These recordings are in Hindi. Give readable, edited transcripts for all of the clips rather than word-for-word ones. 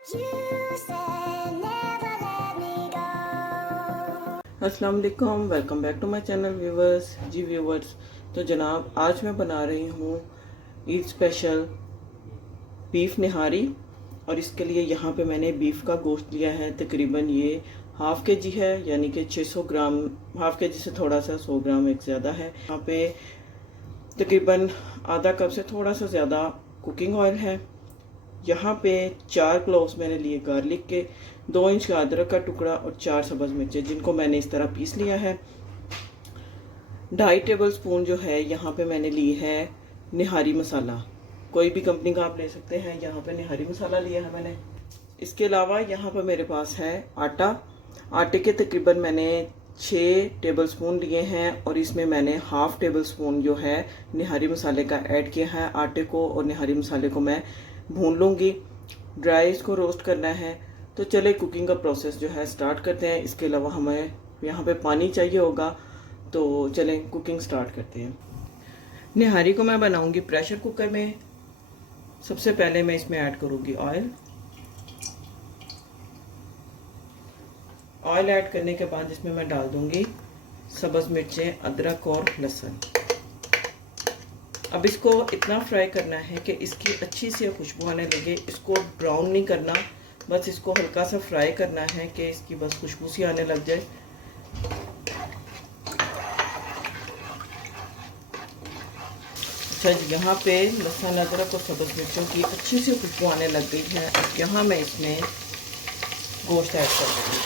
अस्सलाम वालेकुम, welcome back to my channel viewers. जी व्यूवर्स, तो जनाब आज मैं बना रही हूँ ईद स्पेशल बीफ निहारी। और इसके लिए यहाँ पे मैंने बीफ का गोश्त लिया है, तकरीबन ये हाफ के जी है, यानी कि 600 ग्राम। हाफ के जी से थोड़ा सा 100 ग्राम एक ज़्यादा है। यहाँ पे तकरीबन आधा कप से थोड़ा सा ज़्यादा कुकिंग ऑयल है। यहाँ पे 4 क्लोव्स मैंने लिए गार्लिक के, 2 इंच का अदरक का टुकड़ा और 4 सब्ज़ मिर्चें, जिनको मैंने इस तरह पीस लिया है। 2.5 टेबल स्पून जो है यहाँ पे मैंने ली है निहारी मसाला। कोई भी कंपनी का आप ले सकते हैं, यहाँ पे निहारी मसाला लिया है मैंने। इसके अलावा यहाँ पर मेरे पास है आटा। आटे के तकरीबन मैंने 6 टेबल स्पून लिए हैं और इसमें मैंने हाफ टेबल स्पून जो है निहारी मसाले का ऐड किया है। आटे को और निहारी मसाले को मैं भून लूँगी। ड्राई इसको रोस्ट करना है। तो चले कुकिंग का प्रोसेस जो है स्टार्ट करते हैं। इसके अलावा हमें यहाँ पे पानी चाहिए होगा, तो चलें कुकिंग स्टार्ट करते हैं। निहारी को मैं बनाऊँगी प्रेशर कुकर में। सबसे पहले मैं इसमें ऐड करूँगी ऑयल। ऑयल ऐड करने के बाद इसमें मैं डाल दूँगी सब्ज़ मिर्चें, अदरक और लहसुन। अब इसको इतना फ्राई करना है कि इसकी अच्छी सी खुशबू आने लगे। इसको ब्राउन नहीं करना, बस इसको हल्का सा फ्राई करना है कि इसकी बस खुशबू सी आने लग जाए। अच्छा, यहाँ पे लहसुन, अदरक और सब्ज़ मिर्चों की अच्छी सी खुशबू आने लग गई है। अब यहाँ मैं इसमें गोश्त ऐड कर दूँगी।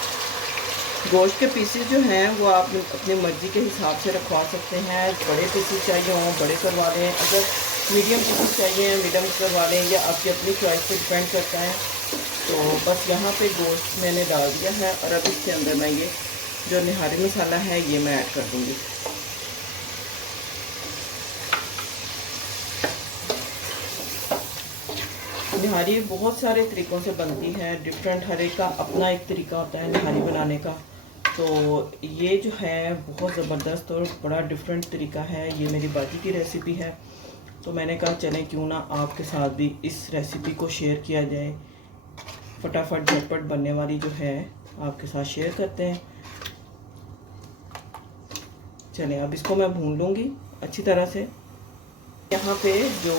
गोश्त के पीसेस जो हैं वो आप अपनी मर्ज़ी के हिसाब से रखवा सकते हैं। बड़े पीसेस चाहिए हों बड़े करवा लें, अगर मीडियम पीसेस चाहिए मीडियम करवा लें, या आपकी अपनी चॉइस पर डिपेंड करता है। तो बस यहाँ पे गोश्त मैंने डाल दिया है और अब इसके अंदर मैं ये जो निहारी मसाला है ये मैं ऐड कर दूँगी। निहारी बहुत सारे तरीक़ों से बनती है, डिफरेंट, हर एक का अपना एक तरीका होता है निहारी बनाने का। तो ये जो है बहुत ज़बरदस्त और बड़ा डिफरेंट तरीका है। ये मेरी बाजी की रेसिपी है, तो मैंने कहा चलें क्यों ना आपके साथ भी इस रेसिपी को शेयर किया जाए। फटाफट झटपट बनने वाली जो है आपके साथ शेयर करते हैं। चलें अब इसको मैं भून लूँगी अच्छी तरह से। यहाँ पे जो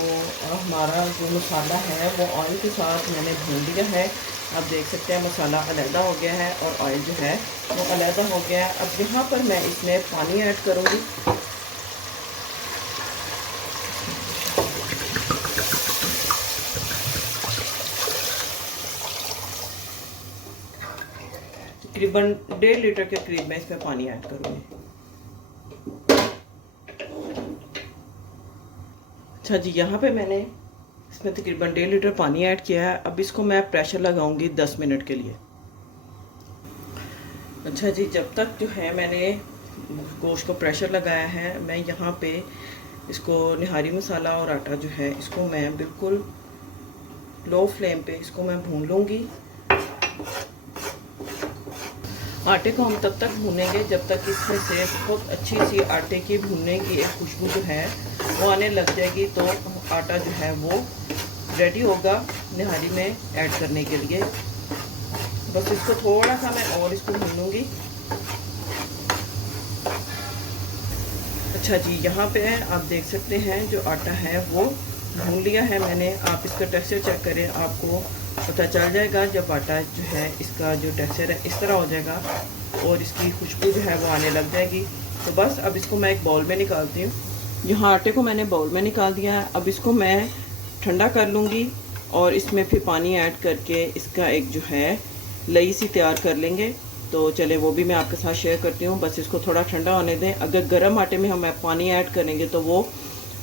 हमारा जो मसाला है वो ऑयल के साथ मैंने भून लिया है। आप देख सकते हैं मसाला अलहदा हो गया है और ऑयल जो है वो अलहदा हो गया है। अब यहाँ पर मैं इसमें पानी ऐड करूँगी। तकरीबन 1.5 लीटर के करीब मैं इसमें पानी ऐड करूँगी। अच्छा जी, यहाँ पे मैंने इसमें तकरीबन 1.5 लीटर पानी ऐड किया है। अब इसको मैं प्रेशर लगाऊंगी 10 मिनट के लिए। अच्छा जी, जब तक जो है मैंने गोश्त को प्रेशर लगाया है, मैं यहाँ पे इसको निहारी मसाला और आटा जो है इसको मैं बिल्कुल लो फ्लेम पे इसको मैं भून लूँगी। आटे को हम तब तक भूनेंगे जब तक इसमें से बहुत अच्छी सी आटे की भूनने की एक खुशबू जो है वो आने लग जाएगी। तो आटा जो है वो रेडी होगा निहारी में ऐड करने के लिए। बस इसको थोड़ा सा मैं और इसको भूनूंगी। अच्छा जी, यहाँ पे आप देख सकते हैं जो आटा है वो भून लिया है मैंने। आप इसका टेक्सचर चेक करें, आपको पता चल जाएगा जब आटा जो है इसका जो टेक्सचर है इस तरह हो जाएगा और इसकी खुशबू जो है वो आने लग जाएगी। तो बस अब इसको मैं एक बाउल में निकालती हूँ। यहाँ आटे को मैंने बाउल में निकाल दिया है। अब इसको मैं ठंडा कर लूँगी और इसमें फिर पानी ऐड करके इसका एक जो है लई सी तैयार कर लेंगे। तो चले वो भी मैं आपके साथ शेयर करती हूँ। बस इसको थोड़ा ठंडा होने दें। अगर गर्म आटे में हम पानी ऐड करेंगे तो वो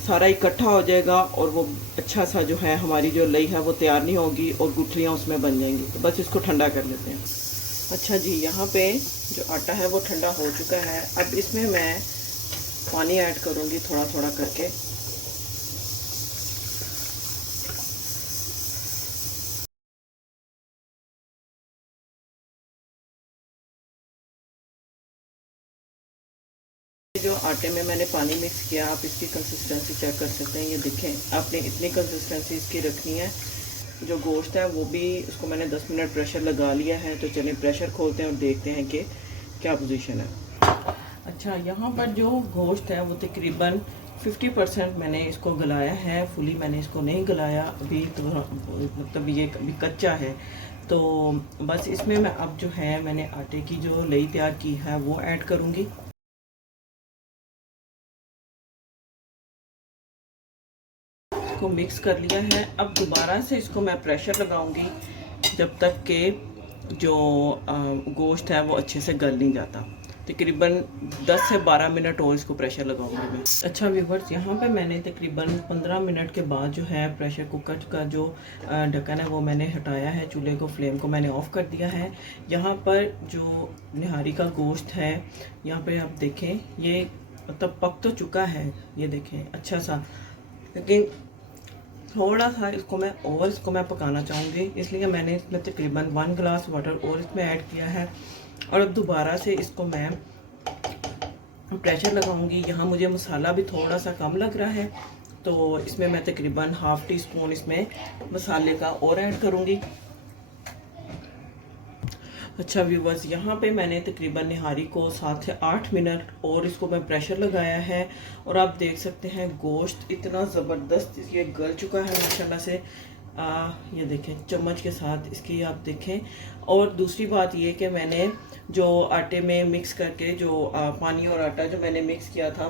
सारा इकट्ठा हो जाएगा और वो अच्छा सा जो है हमारी जो लई है वो तैयार नहीं होगी और गुठलियाँ उसमें बन जाएंगी। तो बस इसको ठंडा कर लेते हैं। अच्छा जी, यहाँ पे जो आटा है वो ठंडा हो चुका है। अब इसमें मैं पानी ऐड करूँगी थोड़ा थोड़ा करके। जो आटे में मैंने पानी मिक्स किया, आप इसकी कंसिस्टेंसी चेक कर सकते हैं। ये देखें, आपने इतनी कंसिस्टेंसी इसकी रखनी है। जो गोश्त है वो भी, उसको मैंने 10 मिनट प्रेशर लगा लिया है। तो चलिए प्रेशर खोलते हैं और देखते हैं कि क्या पोजीशन है। अच्छा, यहाँ पर जो गोश्त है वो तकरीबन 50% मैंने इसको गलाया है, फुली मैंने इसको नहीं गलाया अभी, तो मतलब ये अभी कच्चा है। तो बस इसमें मैं अब जो है मैंने आटे की जो लई तैयार की है वो ऐड करूँगी। इसको मिक्स कर लिया है। अब दोबारा से इसको मैं प्रेशर लगाऊंगी जब तक के जो गोश्त है वो अच्छे से गल नहीं जाता। तकरीबन 10 से 12 मिनट और इसको प्रेशर लगाऊंगी मैं। अच्छा व्यूवर्स, यहाँ पे मैंने तकरीबन 15 मिनट के बाद जो है प्रेशर कुकर का जो ढक्कन है वो मैंने हटाया है, चूल्हे को फ्लेम को मैंने ऑफ़ कर दिया है। यहाँ पर जो निहारी का गोश्त है, यहाँ पे आप देखें ये मतलब पक तो चुका है, ये देखें अच्छा सा, लेकिन थोड़ा सा इसको मैं पकाना चाहूँगी, इसलिए मैंने इसमें तकरीबन 1 गिलास वाटर और इसमें ऐड किया है। और अब दोबारा से इसको मैं प्रेशर लगाऊंगी। यहाँ मुझे मसाला भी थोड़ा सा कम लग रहा है, तो इसमें मैं तकरीबन ½ टीस्पून इसमें मसाले का और ऐड करूँगी। अच्छा व्यूवर्स, यहाँ पे मैंने तकरीबन निहारी को 7 से 8 मिनट और इसको मैं प्रेशर लगाया है। और आप देख सकते हैं गोश्त इतना ज़बरदस्त ये गल चुका है माशाल्लाह से। ये देखें चम्मच के साथ इसकी आप देखें। और दूसरी बात ये कि मैंने जो आटे में मिक्स करके जो पानी और आटा जो मैंने मिक्स किया था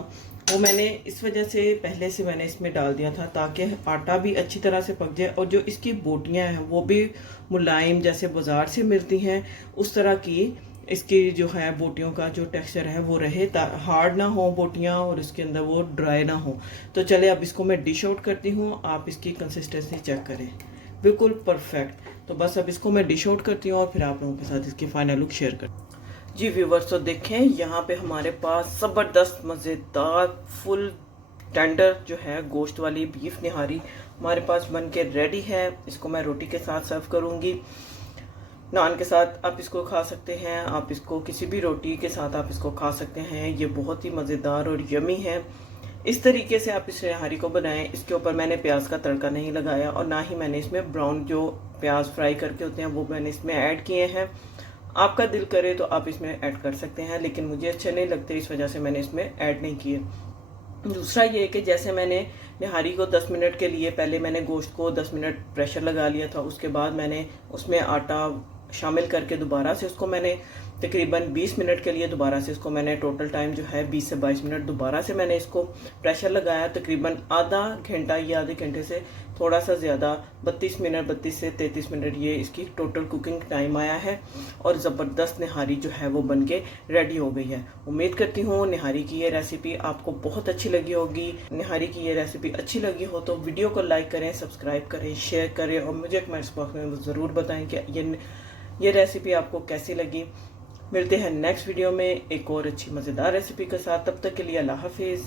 वो मैंने इस वजह से पहले से मैंने इसमें डाल दिया था ताकि आटा भी अच्छी तरह से पक जाए और जो इसकी बोटियां हैं वो भी मुलायम जैसे बाज़ार से मिलती हैं उस तरह की इसकी जो है बोटियों का जो टेक्सचर है वो रहे, हार्ड ना हो बोटियां और इसके अंदर वो ड्राई ना हो। तो चले अब इसको मैं डिश आउट करती हूँ, आप इसकी कंसिस्टेंसी चेक करें, बिल्कुल परफेक्ट। तो बस अब इसको मैं डिश आउट करती हूँ और फिर आप लोगों के साथ इसकी फाइनल लुक शेयर करती हूँ। जी व्यूवर्स, तो देखें यहाँ पे हमारे पास ज़बरदस्त मज़ेदार फुल टेंडर जो है गोश्त वाली बीफ निहारी हमारे पास बन के रेडी है। इसको मैं रोटी के साथ सर्व करूँगी, नान के साथ आप इसको खा सकते हैं, आप इसको किसी भी रोटी के साथ आप इसको खा सकते हैं। ये बहुत ही मज़ेदार और यमी है। इस तरीके से आप इस निहारी को बनाएं। इसके ऊपर मैंने प्याज का तड़का नहीं लगाया और ना ही मैंने इसमें ब्राउन जो प्याज फ्राई करके होते हैं वो मैंने इसमें ऐड किए हैं। आपका दिल करे तो आप इसमें ऐड कर सकते हैं, लेकिन मुझे अच्छे नहीं लगते इस वजह से मैंने इसमें ऐड नहीं किए। दूसरा ये कि जैसे मैंने निहारी को 10 मिनट के लिए, पहले मैंने गोश्त को 10 मिनट प्रेशर लगा लिया था, उसके बाद मैंने उसमें आटा शामिल करके दोबारा से उसको मैंने तकरीबन 20 मिनट के लिए दोबारा से इसको मैंने टोटल टाइम जो है 20 से 22 मिनट दोबारा से मैंने इसको प्रेशर लगाया। तकरीबन आधा घंटा या आधे घंटे से थोड़ा सा ज़्यादा 32 मिनट 32 से 33 मिनट ये इसकी टोटल कुकिंग टाइम आया है और ज़बरदस्त निहारी जो है वो बन के रेडी हो गई है। उम्मीद करती हूँ निहारी की ये रेसिपी आपको बहुत अच्छी लगी होगी। निहारी की ये रेसिपी अच्छी लगी हो तो वीडियो को लाइक करें, सब्सक्राइब करें, शेयर करें और मुझे कमेंट्स बॉक्स में ज़रूर बताएं कि ये रेसिपी आपको कैसी लगी। मिलते हैं नेक्स्ट वीडियो में एक और अच्छी मज़ेदार रेसिपी के साथ। तब तक के लिए अल्लाह हाफिज़।